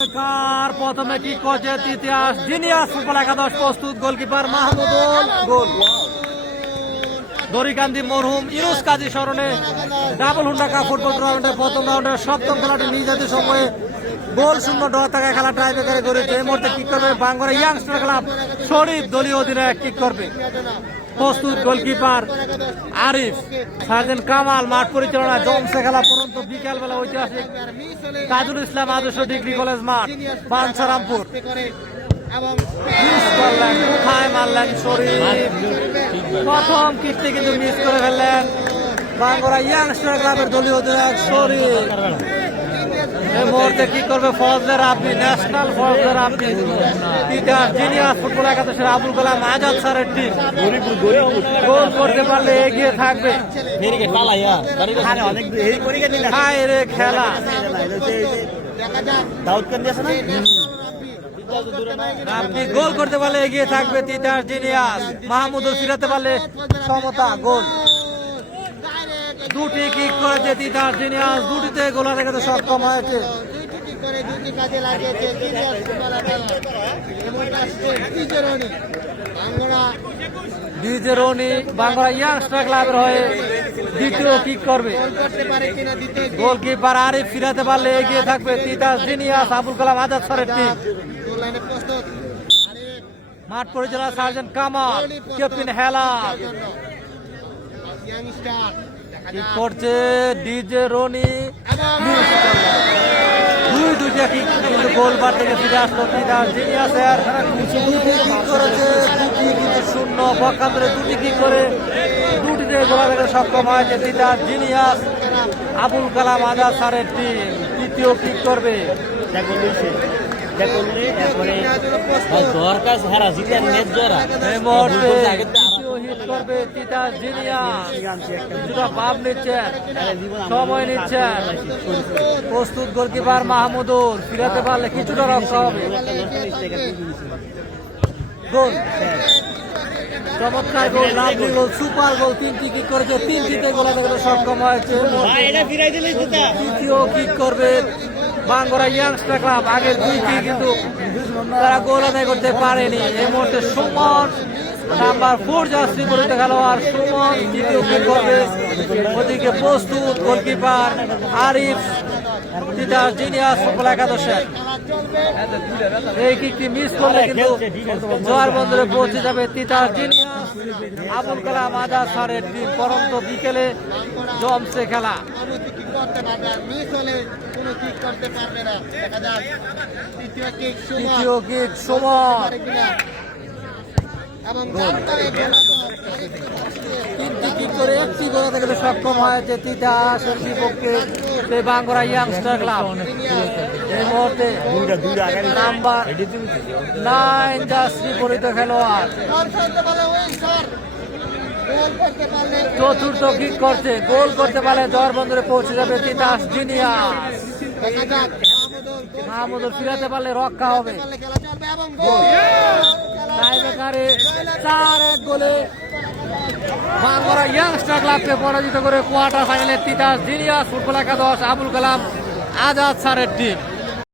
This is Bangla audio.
কার প্রথমে কি করছে জিনিয়াস ফুটবল একাদশ প্রস্তুত গোলকিপার মাহমুদুল গোল। মরহুম ইরুস কাজী স্মরণে ডাবল হুন্ডা কাপ ফুটবল টুর্নামেন্টের প্রথম রাউন্ডের সপ্তম খেলাটি নির্ধারিত সময়ে গোল শূন্য ড্র থাকা খেলা ট্রাইবেকারে করেছে এই মুহূর্তে কিক করবে বাঙ্গরা ইয়াংস্টার ক্লাব শরীফ, দলীয় অধিনায়ক করবে। প্রস্তুত গোলকিপার আরিফ সার্জেন্ট কামাল, মাঠ পরিচালনা জমসে খেলা পর্যন্ত বিকাল বেলা ঐতিহাসিক তাজুল ইসলাম আদর্শ ডিগ্রি কলেজ মাঠ বাঞ্ছারামপুর কোথায় মারলেন শরীফ? প্রথম কিকটি কিন্তু মিস করে ফেললেন। বাঙ্গরা ইয়াংস্টার ক্লাবের দলীয় অধিনায়ক শরীফ। মুহূর্তে কি করবে ফজলের আপনি ন্যাশনাল ফজলের আপনি ইতিহাস জিনিয়াস ফুটবল একাদশের আবুল কালাম আজাদ স্যারের টিম গোল করতে পারলে এগিয়ে থাকবে। খেলা। আপনি গোল করতে পারলে এগিয়ে থাকবে তিতাস জিনিয়াস মাহমুদুল ফিরাতে পারলে সমতা, গোল। দুটি কিক করেছে তিতাস জিনিয়াস দুটিতে গোলা রেখেতে সক্ষম হয়েছে করে দুটি কাজে লাগিয়েছে জিনিয়াস ফুটবল একাদশ এবং আসছে বিজরণী আমরা ডিজে রনি বাংলা ইয়াংস্টার ক্লাবের হয়ে দ্বিতীয় কিক করবে। গোল করতে পারে কিনা দ্বিতীয় গোলকিপার আরিফ ফিরাতে পারলে এগিয়ে থাকবে তিতাস জিনিয়াস আবুল কালাম আজাদ স্যারের টিম মাঠ পরিচালনা সার্জন কামাল ক্যাপ্টেন হেলা কিক করছে ডিজে রনি? দুই দুইটা কিক কিন্তু গোলবার থেকে ফিরে আসলো তিতাস জিনিয়াসের দুটি কিক করেছে? দুটি কিন্তু শূন্য। পক্ষান্তরে দুটি কিক করে? দুটিতে গোলা থেকে সক্ষম হয়েছে তিতাস জিনিয়াস আবুল কালাম আজাদ স্যারের টিম তৃতীয় কিক করবে? দরকার হারা জিতার নেট জোড়া। করবে তিতাস জিনিয়াস কিছুটা ভাব নিচ্ছেন সময় নিচ্ছেন প্রস্তুত গোলকিপার মাহমুদুল, ফিরাতে পারলে কিছুটা রক্ষা হবে। গোল। চমৎকার গোল লাভলি গোল, সুপার গোল, তিনটি কিক করেছে। তিনটিতে গোলা দেখতে সক্ষম হয়েছে তৃতীয় কিক করবে বাঙ্গরা ইয়াংস্টার ক্লাব। আগের দুই কিক কিন্তু তারা গোল আদায় করতে পারেনি। এই মুহূর্তে সুমন নাম্বার ফোর জার্সি পরিতে খেলোয়াড় সুমন তৃতীয় কিক করবে? ওদিকে প্রস্তুত goalkeeper Arif Titas genius football একাদশের এই কিকটি মিস করলে কিন্তু জোয়ার বন্দরে পৌঁছে যাবে তিতাস জিনিয়াস। আবুল কালাম আজাদ স্যারের টিম পরন্ত বিকেলে জমসে খেলা। তৃতীয় কিক সুমন? করে? একটি গোলা থেকে সক্ষম হয়েছে তিতাসের বিপক্ষে সেই বাঙ্গরা ইয়াংস্টার ক্লাব এই মুহূর্তে নাম্বার নাইন খেলোয়াড়। চতুর্থ কিক করছে গোল করতে পারলে জোয়ার বন্দরে পৌঁছে যাবে তিতাস জিনিয়াস। যাক। মাহমুদুল ফিরাতে পারলে রক্ষা হবে। এবং পরাজিত করে কোয়ার্টার ফাইনালে তিতাস জিনিয়াস ফুটবল একাদশ আবুল কালাম আজাদ সারের টিম